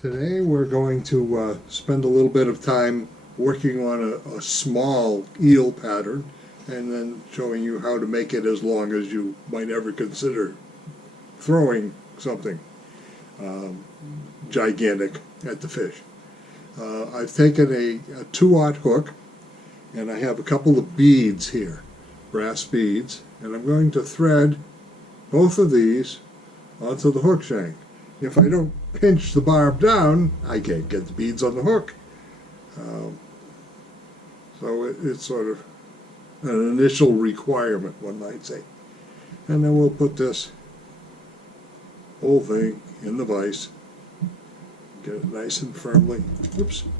Today we're going to spend a little bit of time working on a small eel pattern and then showing you how to make it as long as you might ever consider throwing something gigantic at the fish. I've taken a 2/0 hook and I have a couple of beads here, brass beads, and I'm going to thread both of these onto the hook shank. If I don't pinch the barb down, I can't get the beads on the hook. So it's sort of an initial requirement, one might say. And then we'll put this whole thing in the vise, get it nice and firmly,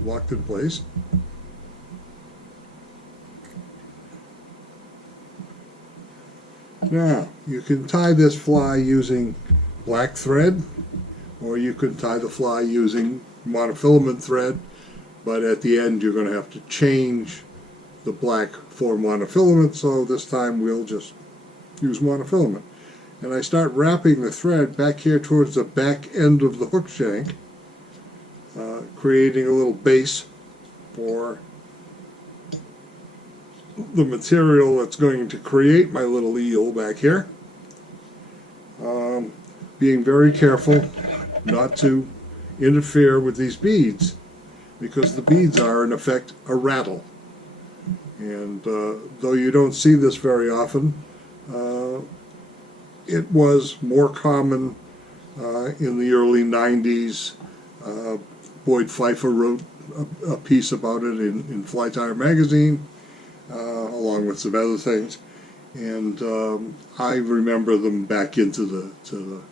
locked in place. Now, you can tie this fly using black thread, or you could tie the fly using monofilament thread, but at the end you're going to have to change the black for monofilament, so this time we'll just use monofilament. And I start wrapping the thread back here towards the back end of the hook shank, creating a little base for the material that's going to create my little eel back here. Being very careful not to interfere with these beads, because the beads are in effect a rattle. And though you don't see this very often, it was more common in the early 90s. Boyd Pfeiffer wrote a piece about it in Fly Tyer magazine, along with some other things. And I remember them back into the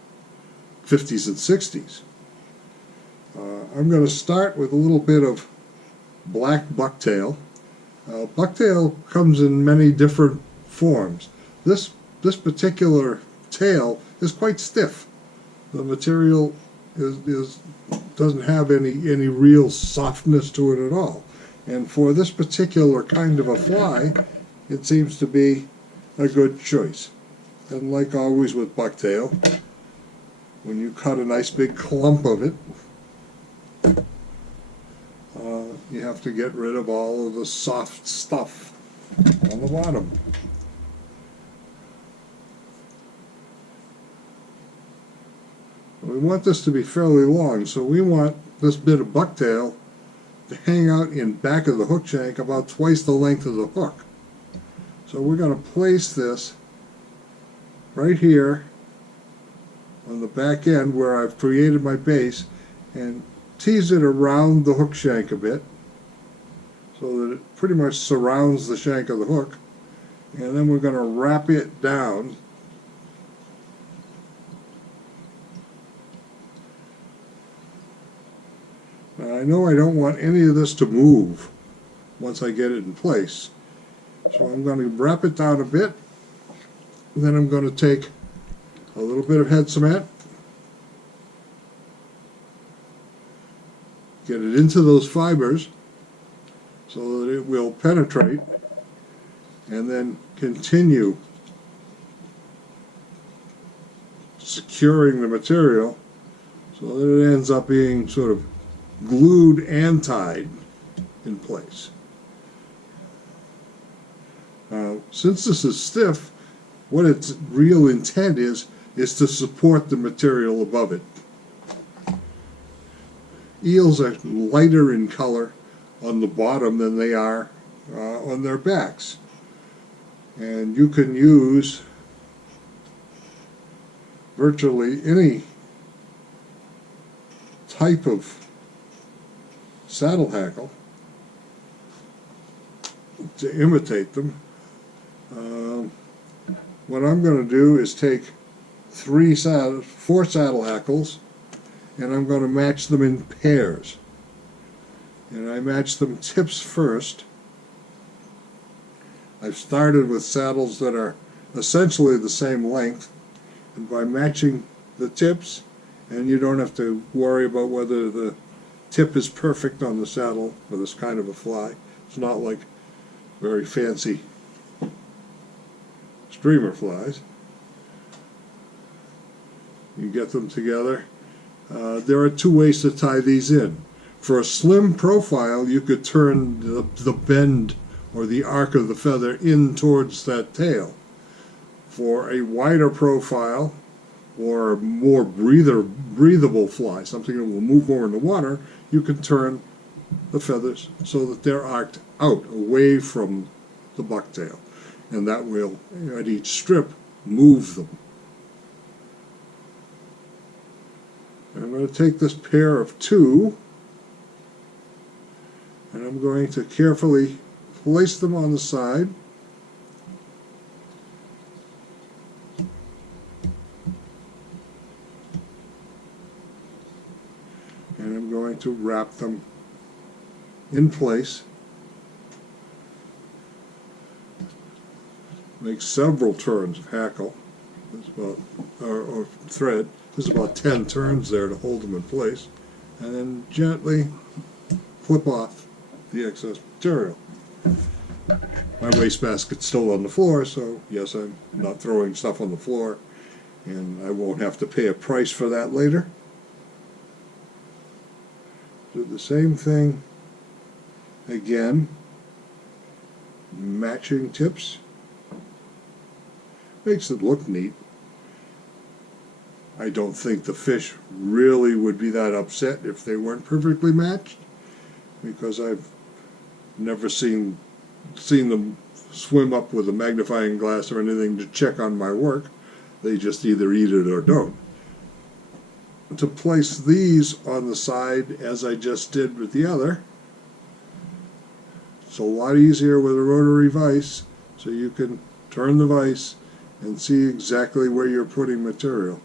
50s and 60s. I'm going to start with a little bit of black bucktail. Bucktail comes in many different forms. This particular tail is quite stiff. The material doesn't have any real softness to it at all. And for this particular kind of a fly, it seems to be a good choice. And like always with bucktail, when you cut a nice big clump of it, you have to get rid of all of the soft stuff on the bottom. We want this to be fairly long, so we want this bit of bucktail to hang out in back of the hook shank about twice the length of the hook. So we're going to place this right here on the back end where I've created my base and tease it around the hook shank a bit so that it pretty much surrounds the shank of the hook, and then we're going to wrap it down Now, I know I don't want any of this to move once I get it in place, so I'm going to wrap it down a bit, and then I'm going to take a little bit of head cement, get it into those fibers so that it will penetrate, and then continue securing the material so that it ends up being sort of glued and tied in place. Now, since this is stiff, what its real intent is to support the material above it. Eels are lighter in color on the bottom than they are on their backs. And you can use virtually any type of saddle hackle to imitate them. What I'm going to do is take 4 saddle hackles, and I'm going to match them in pairs. And I match them tips first. I've started with saddles that are essentially the same length, and by matching the tips, and you don't have to worry about whether the tip is perfect on the saddle for this kind of a fly. It's not like very fancy streamer flies. You get them together. There are two ways to tie these in. For a slim profile, you could turn the bend or the arc of the feather in towards that tail. For a wider profile or more breathable fly, something that will move more in the water, you can turn the feathers so that they're arced out away from the bucktail, and that will, at each strip, move them. I'm going to take this pair of two, and I'm going to carefully place them on the side. And I'm going to wrap them in place. Make several turns of hackle, or thread. There's about 10 turns there to hold them in place, and then gently flip off the excess material. My wastebasket's still on the floor, so yes, I'm not throwing stuff on the floor, and I won't have to pay a price for that later. Do the same thing again, matching tips. Makes it look neat. I don't think the fish really would be that upset if they weren't perfectly matched, because I've never seen them swim up with a magnifying glass or anything to check on my work. They just either eat it or don't. To place these on the side as I just did with the other, it's a lot easier with a rotary vise, so you can turn the vise and see exactly where you're putting material.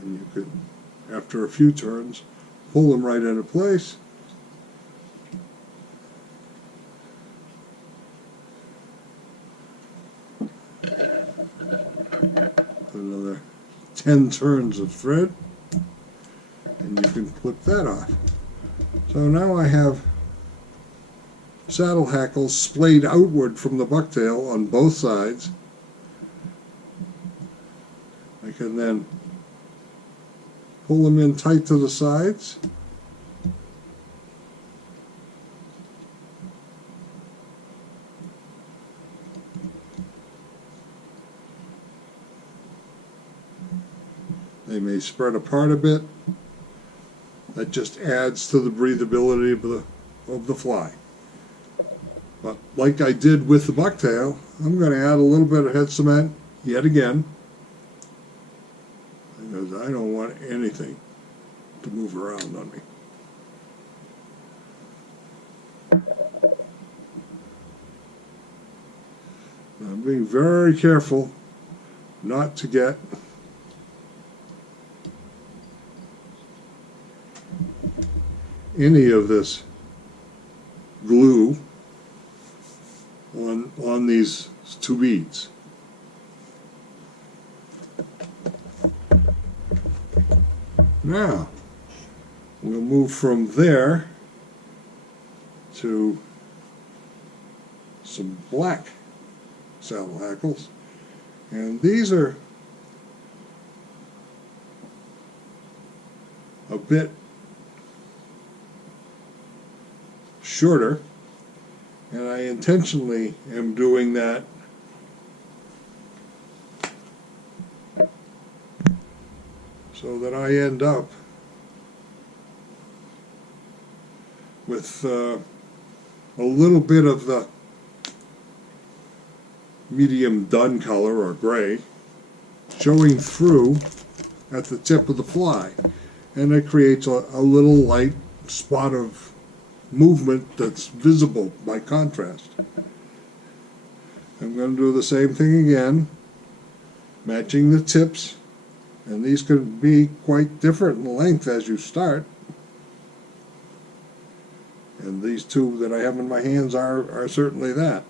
And you could, after a few turns, pull them right into place. Another 10 turns of thread, and you can clip that off. So now I have saddle hackles splayed outward from the bucktail on both sides. I can then pull them in tight to the sides. They may spread apart a bit. That just adds to the breathability of the fly. But like I did with the bucktail, I'm going to add a little bit of head cement yet again, because I don't want anything to move around on me. I'm being very careful not to get any of this glue on these two beads. Now, we'll move from there to some black saddle hackles, and these are a bit shorter, and I intentionally am doing that so that I end up with a little bit of the medium dun color or gray showing through at the tip of the fly, and it creates a little light spot of movement that's visible by contrast. I'm going to do the same thing again, matching the tips, and these can be quite different in length as you start. And these two that I have in my hands are certainly that.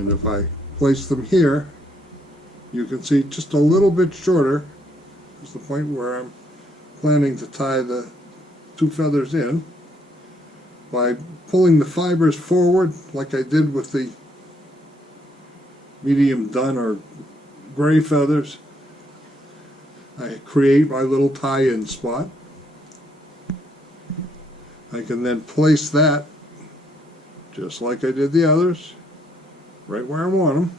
And if I place them here, you can see just a little bit shorter is the point where I'm planning to tie the two feathers in. By pulling the fibers forward like I did with the medium dun or gray feathers, I create my little tie-in spot. I can then place that, just like I did the others, right where I want them.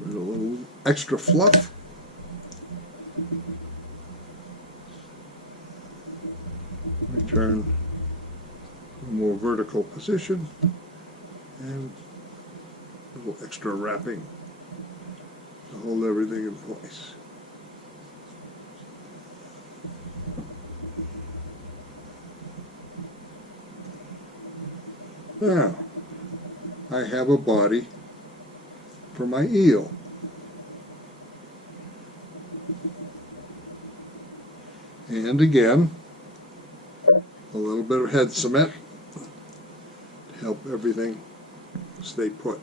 With a little extra fluff. Return to a more vertical position and a little extra wrapping to hold everything in place. Now, I have a body for my eel. And again, a little bit of head cement to help everything stay put.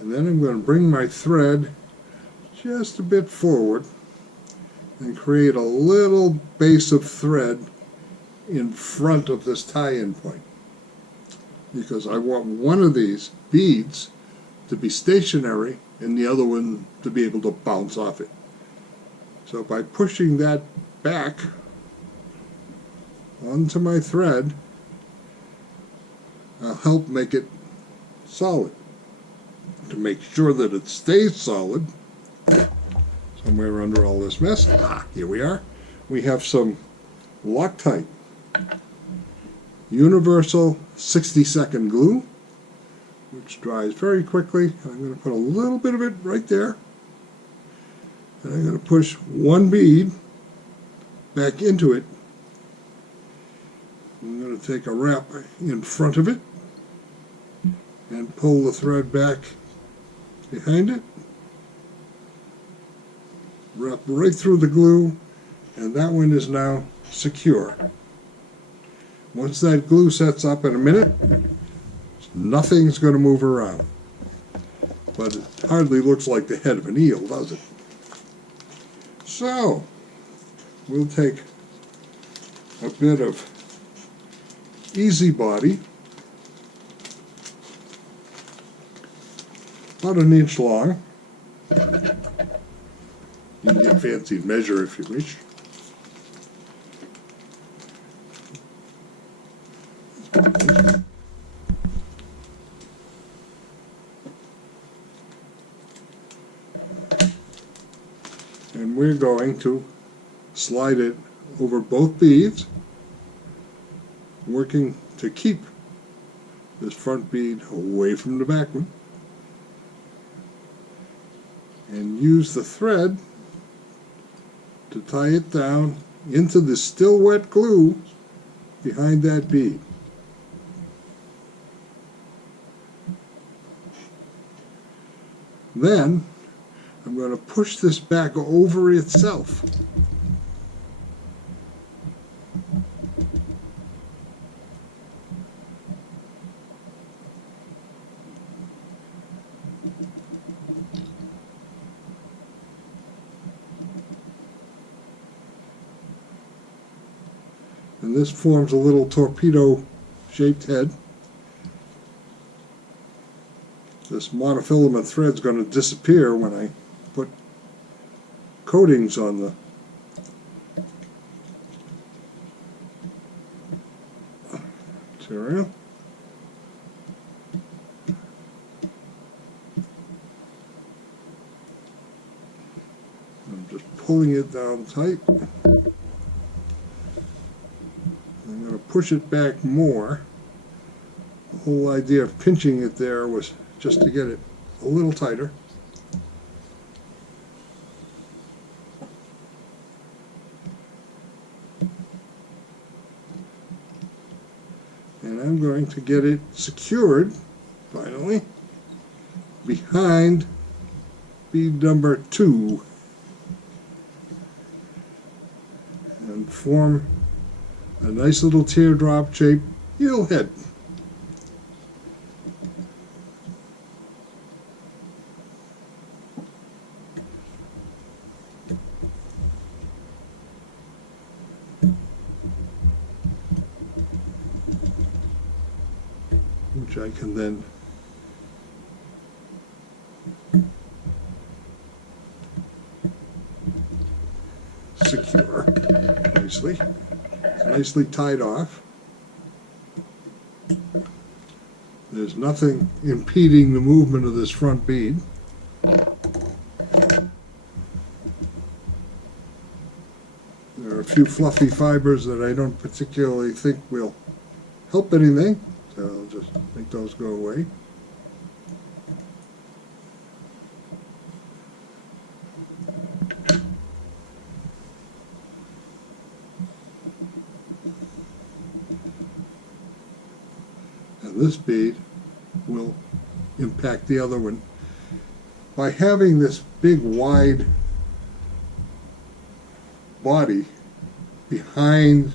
And then I'm going to bring my thread just a bit forward and create a little base of thread in front of this tie-in point, because I want one of these beads to be stationary and the other one to be able to bounce off it. So by pushing that back onto my thread, I'll help make it solid. To make sure that it stays solid, somewhere under all this mess, here we are, we have some Loctite universal 60-second glue, which dries very quickly. I'm going to put a little bit of it right there, and I'm going to push one bead back into it. I'm going to take a wrap in front of it and pull the thread back behind it, wrap right through the glue, and that one is now secure. Once that glue sets up in a minute, nothing's going to move around. But it hardly looks like the head of an eel, does it? So, we'll take a bit of easy body, about an inch long. You can get fancy and measure if you wish. And we're going to slide it over both beads, working to keep this front bead away from the back one, and use the thread to tie it down into the still wet glue behind that bead. Then I'm going to push this back over itself. And this forms a little torpedo-shaped head. This monofilament thread is going to disappear when I put coatings on the material. I'm just pulling it down tight. I'm going to push it back more. The whole idea of pinching it there was just to get it a little tighter. And I'm going to get it secured, finally, behind bead number 2 and form a nice little teardrop shaped eel head. Which I can then secure nicely. It's nicely tied off. There's nothing impeding the movement of this front bead. There are a few fluffy fibers that I don't particularly think will help anything. So I'll just make those go away. And this bead will impact the other one. By having this big wide body behind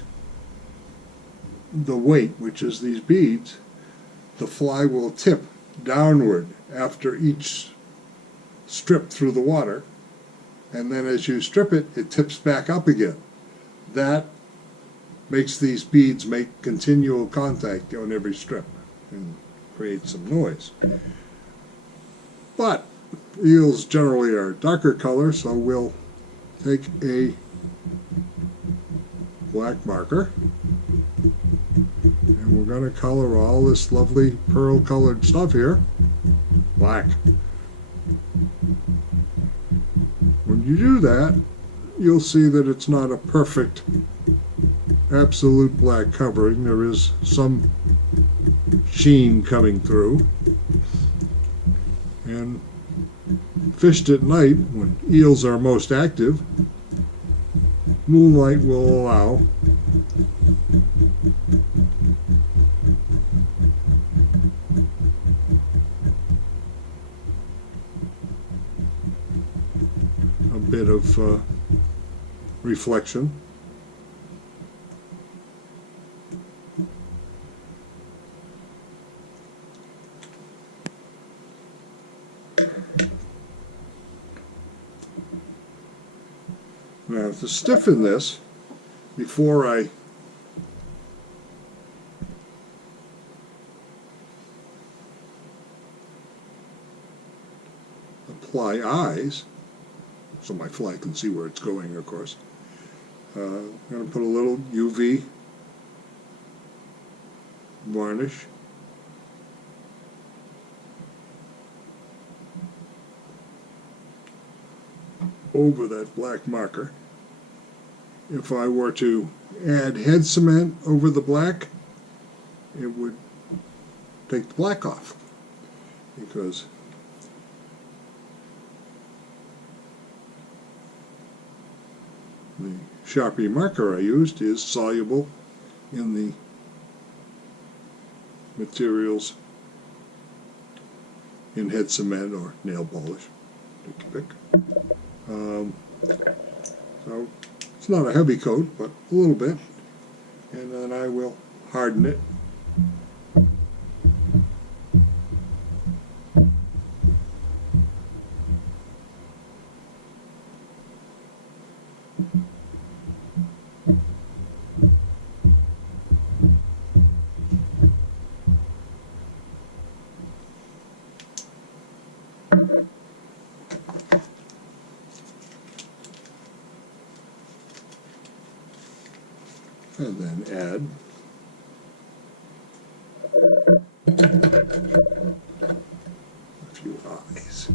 the weight, which is these beads, the fly will tip downward after each strip through the water, and then as you strip it, it tips back up again. That makes these beads make continual contact on every strip and creates some noise. But eels generally are darker color, so we'll take a black marker and we're going to color all this lovely pearl colored stuff here black. When you do that, you'll see that it's not a perfect absolute black covering. There is some sheen coming through. And fished at night, when eels are most active, moonlight will allow a bit of reflection. Now, to stiffen this, before I apply eyes, so my fly can see where it's going, of course, I'm going to put a little UV varnish over that black marker. If I were to add head cement over the black, it would take the black off, because the Sharpie marker I used is soluble in the materials in head cement or nail polish. Pick. So it's not a heavy coat, but a little bit. And then I will harden it. And then add a few eyes.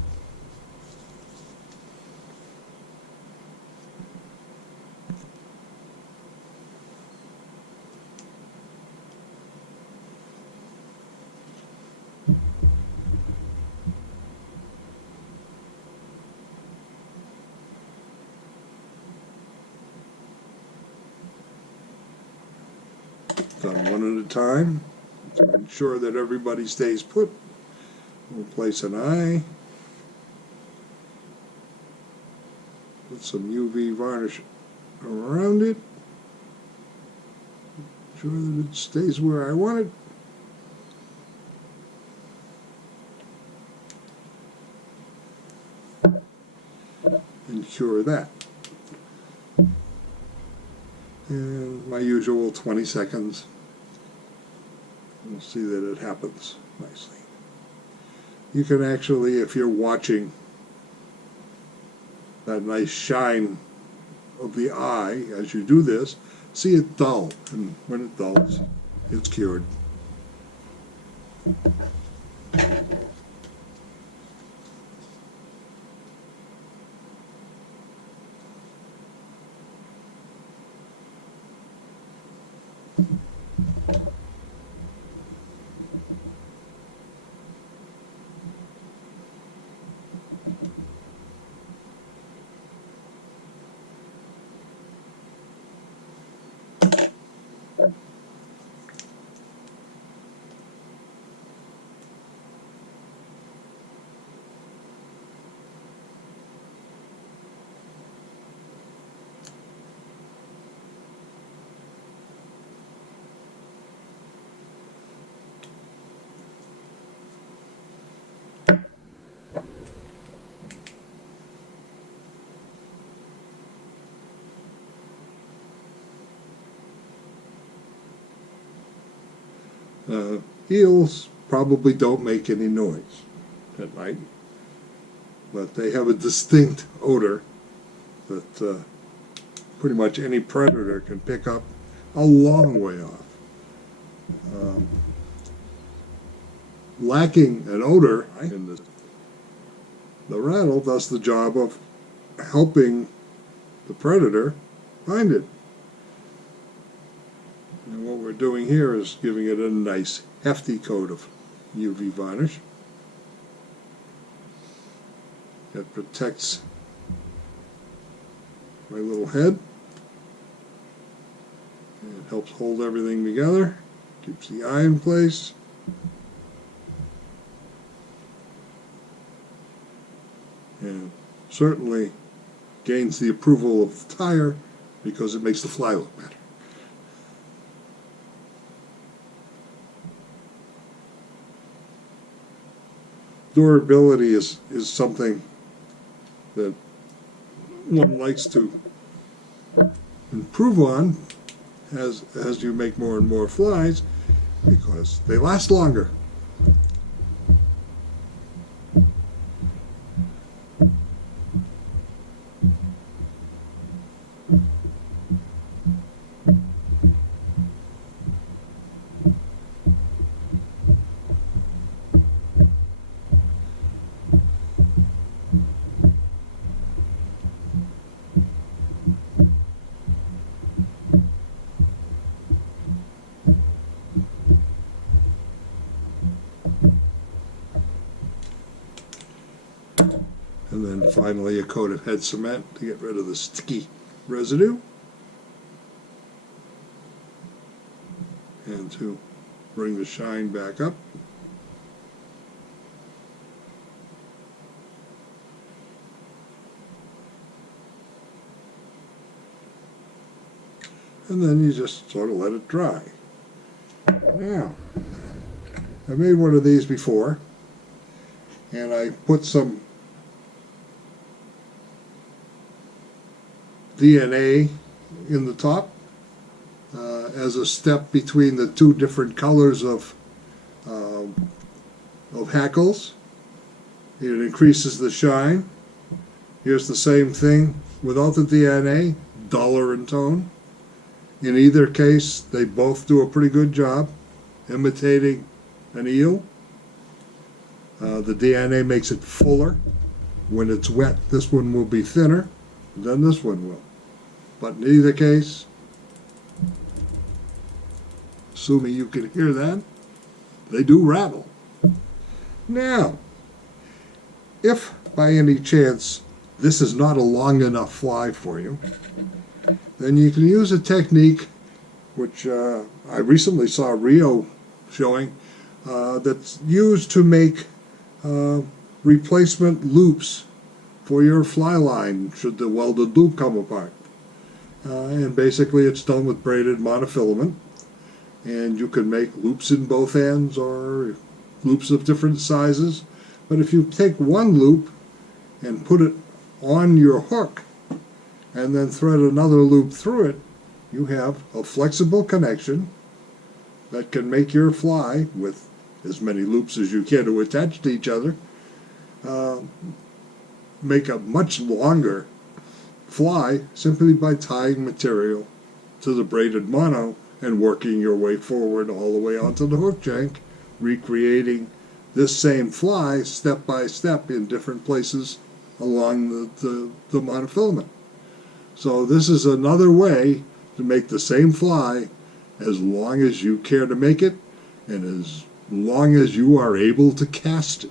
Done one at a time to ensure that everybody stays put. We'll place an eye. Put some UV varnish around it. Ensure that it stays where I want it. Ensure that. And my usual 20 seconds. You'll see that it happens nicely. You can actually, if you're watching that nice shine of the eye as you do this, see it dull. And when it dulls, it's cured. Eels probably don't make any noise at night, but they have a distinct odor that pretty much any predator can pick up a long way off. Lacking an odor, the rattle does the job of helping the predator find it. And what we're doing here is giving it a nice hefty coat of UV varnish that protects my little head. And it helps hold everything together, keeps the eye in place. And certainly gains the approval of the tire because it makes the fly look better. Durability is something that one likes to improve on as you make more and more flies because they last longer. And then finally a coat of head cement to get rid of the sticky residue and to bring the shine back up. And then you just sort of let it dry. Now, I made one of these before, and I put some DNA in the top as a step between the two different colors of hackles. It increases the shine. Here's the same thing without the DNA, duller in tone. In either case, they both do a pretty good job imitating an eel. The DNA makes it fuller. When it's wet, this one will be thinner than this one will. But in either case, assuming you can hear that, they do rattle. Now, if by any chance this is not a long enough fly for you, then you can use a technique which I recently saw Rio showing that's used to make replacement loops for your fly line should the welded loop come apart. And basically it's done with braided monofilament, and you can make loops in both ends or loops of different sizes. But if you take one loop and put it on your hook and then thread another loop through it, you have a flexible connection that can make your fly, with as many loops as you can to attach to each other, make a much longer fly simply by tying material to the braided mono and working your way forward all the way onto the hook shank, recreating this same fly step by step in different places along the monofilament. So this is another way to make the same fly as long as you care to make it and as long as you are able to cast it.